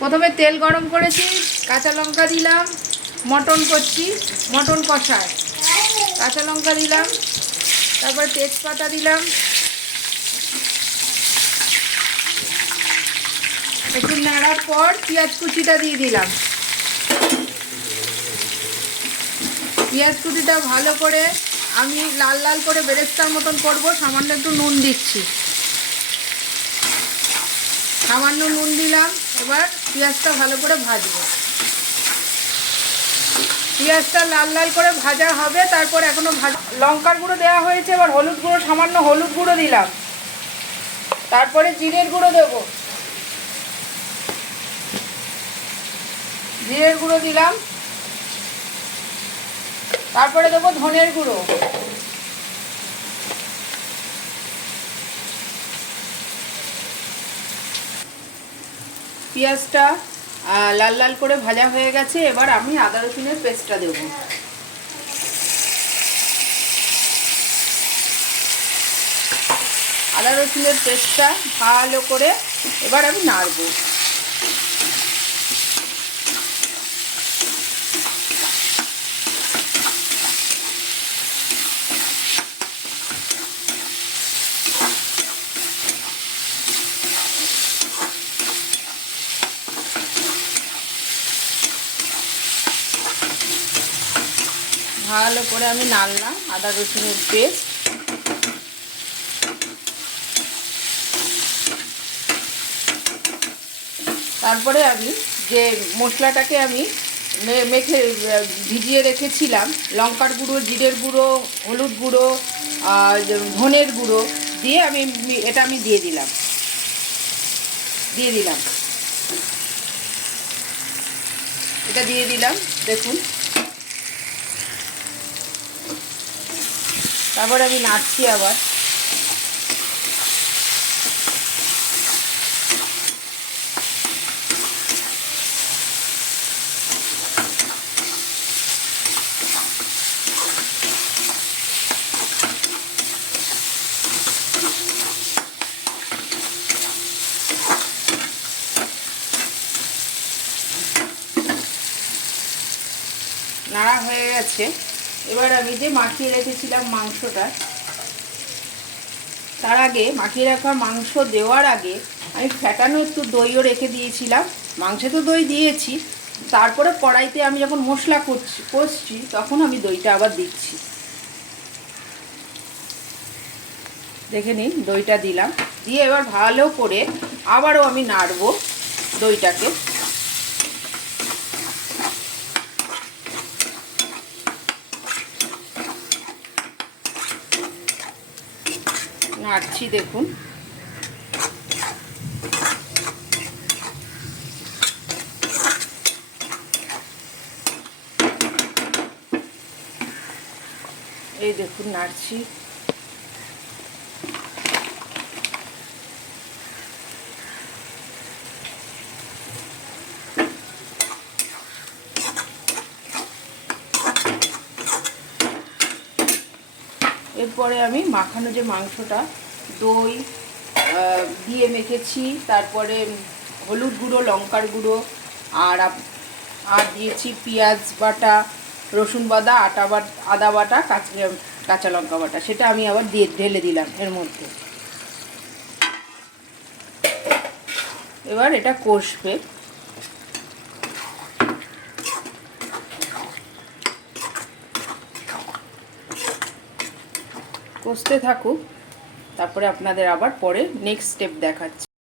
প্রথমে তেল গরম করেছি, কাঁচা লঙ্কা দিলাম, মটন করছি, মটন কষায় কাঁচা লঙ্কা দিলাম, তারপর তেজপাতা দিলাম, একটু নাড়ার পর পেঁয়াজ কুচিটা দিয়ে দিলাম। পেঁয়াজ কুচিটা ভালো করে আমি লাল লাল করে বেরেস্তার মতন করব। সামান্য একটু নুন দিচ্ছি, সামান্য নুন দিলাম। এবার পেঁয়াজটা ভালো করে ভাজবো। পেঁয়াজটা লাল লাল করে ভাজা হবে, তারপর এখনো লঙ্কার গুঁড়ো দেওয়া হয়েছে। এবার হলুদ গুঁড়ো, সামান্য হলুদ গুঁড়ো দিলাম, তারপরে জিরের গুঁড়ো দেব, জিরের গুঁড়ো দিলাম, তারপরে দেবো ধনের গুঁড়ো, পেঁয়াজটা লাল লাল করে ভাজা হয়ে গেছে। এবার আমি আদা রসুনের পেস্টটা দেব। আদা রসুনের পেস্টটা ভালো করে এবার আমি নাড়ব। ভালো করে আমি নাড়লাম আদা রসুনের পেস্ট। তারপরে আমি যে মশলাটাকে আমি মেখে ভিজিয়ে রেখেছিলাম, লঙ্কার গুঁড়ো, জিরের গুঁড়ো, হলুদ গুঁড়ো আর ধনের গুঁড়ো দিয়ে এটা আমি দিয়ে দিলাম। এটা দিয়ে দিলাম, দেখুন। তারপরে আমি নাড়ছি আবার। নাড়া হয়ে গেছে। এবার আমি যে মাখিয়ে রেখেছিলাম মাংসটা, তার আগে মাখিয়ে রাখা মাংস দেওয়ার আগে আমি ফ্যাটানো একটু দইও রেখে দিয়েছিলাম। মাংসে তো দই দিয়েছি, তারপরে কড়াইতে আমি যখন মশলা কষছি তখন আমি দইটা আবার দিচ্ছি। দেখে নিন, দইটা দিলাম, দিয়ে এবার ভালো করে আবারও আমি নাড়বো দইটাকে। নাড়ছি, দেখুন। এই দেখুন, নাড়ছি। এরপরে আমি মাখানো যে মাংসটা দই দিয়ে মেখেছি, তারপরে হলুদ গুঁড়ো, লঙ্কার গুঁড়ো আর দিয়েছি পেঁয়াজ বাটা, রসুন বাটা, আদা বাটা, কাঁচা লঙ্কা বাটা, সেটা আমি আবার ঢেলে দিলাম এর মধ্যে। এবার এটা কষবে। কষতে থাকুক, তারপরে আপনাদের আবার পরে নেক্সট স্টেপ দেখাচ্ছি।